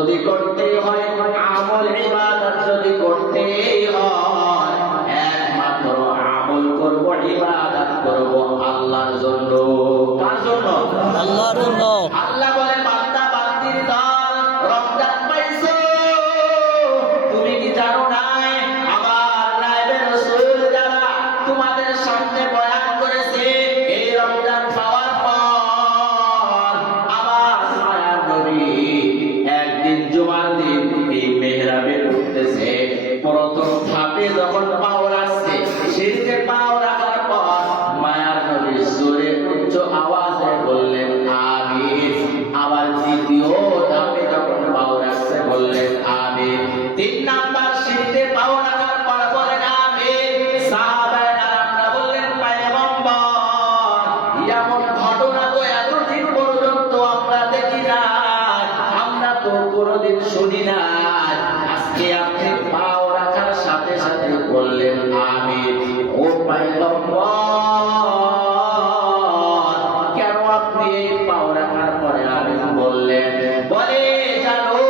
যদি করতে হয়, আমল ইবাদত যদি করতে হয়, একমাত্র আমল করব, ইবাদত করব আল্লাহর জন্য। কার জন্য? আল্লাহর জন্য। আল্লাহ বলে বান্দা বান্দির দল রমজান পাইছো, তুমি কি জানো না আমার নায়েবে রাসূল যারা তোমাদের সামনে বয়ান করেছে, এই রমজান পাওয়ার পর আমার মায়ার নবী একদিন জুমার দিন এই মেহরাবে উঠতেছে, প্রথম ধাপে যখন পাও রাখছে, সিঁড়িতে পাও রাখার পর মায়ার নবী জোরে উচ্চ আওয়াজে বললেন আমিন। আবার দ্বিতীয় ধাপে যখন পাও রাখছে বললেন আমিন। 3 নাম্বার সিঁড়িতে পাও রাখার পর বলেন আমিন। সাহাবায়ে কেরামরা বললেন পয়গম্বর, এমন ঘটনা তো এতদিন পর্যন্ত আমরা দেখি না, আমরা তো কোনোদিন শুনি না, আজকে আপনি পাও রাখার সাথে সাথে বললেন আমিন। ও পয়গম্বর, কেন আপনি এই পাও রাখার পরে আমিন বললেন? বলে জানো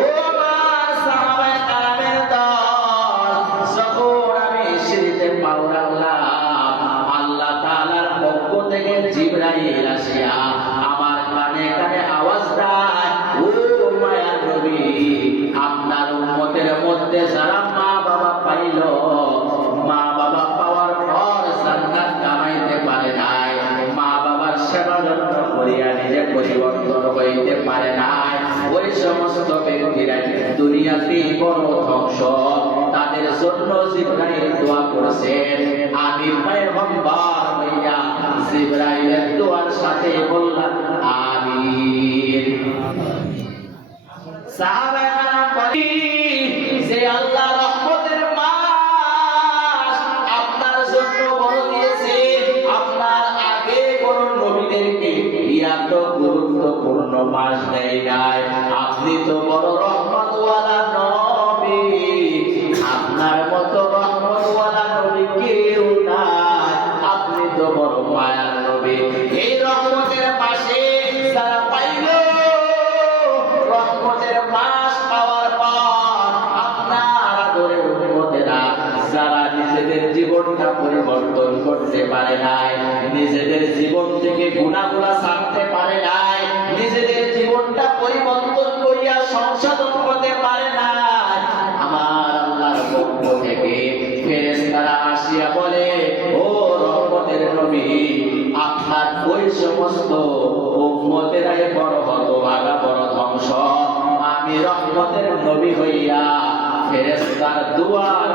ও আমার সাহাবায়ে কেরামের দল, যখন আমি সিঁড়িতে পাও রাখলাম, আল্লাহ তাআলার পক্ষ থেকে জিবরাইল আসিয়া আমার কানে কানে আওয়াজ দেয়, ও মায়ার নবী, আপনার উম্মতের মধ্যে যারা মা বাবা পাইল, মা বাবা পাওয়ার পর জান্নাত কামাইতে পারে নাই, মা বাবার সেবা যত্ন করিয়া নিজে পরিবর্তন হইতে পারে নাই, ওই সমস্ত ব্যক্তিরা দুনিয়াতে বড় ধ্বংস, তাদের জন্য জিবরাইল দোয়া করেছেন। আমি পয়গম্বর হইয়া জিবরাইলের দোয়ার সাথে বললাম আমিন। সাহাবায়ে কেরাম বলেন যে আল্লাহ রহমতের মাস আপনার জন্য বড় দিয়েছে, আপনার আগে কোন নবীদেরকে এত গুরুত্বপূর্ণ মাস দেয় নাই। আপনি তো বড় রহমতওয়ালা নবী, আপনার মতো রহমতওয়ালা নবী কেউ নাই, আপনি তো বড় মায়ার নবী। এই রহমতের মাসে যারা পাইল, রহমতের মাস পাওয়ার পর আপনার আদরের উম্মতেরা যারা নিজেদের জীবনটা পরিবর্তন করতে পারে নাই, নিজেদের জীবন থেকে গুনাহগুলো ছাড়তে পারে নাই, নিজেদের জীবনটা পরিবর্তন করিয়া সংশোধন করতে পারে নাই, আমার আল্লাহর পক্ষ থেকে ফেরেশতারা আসিয়া বলে, ও রহমতের নবী, আপনার ওই সমস্ত উম্মতেরাই বড় হতভাগা, বড় ধ্বংস। আমি রহমতের নবী হইয়া ফেরেশতার দুয়ার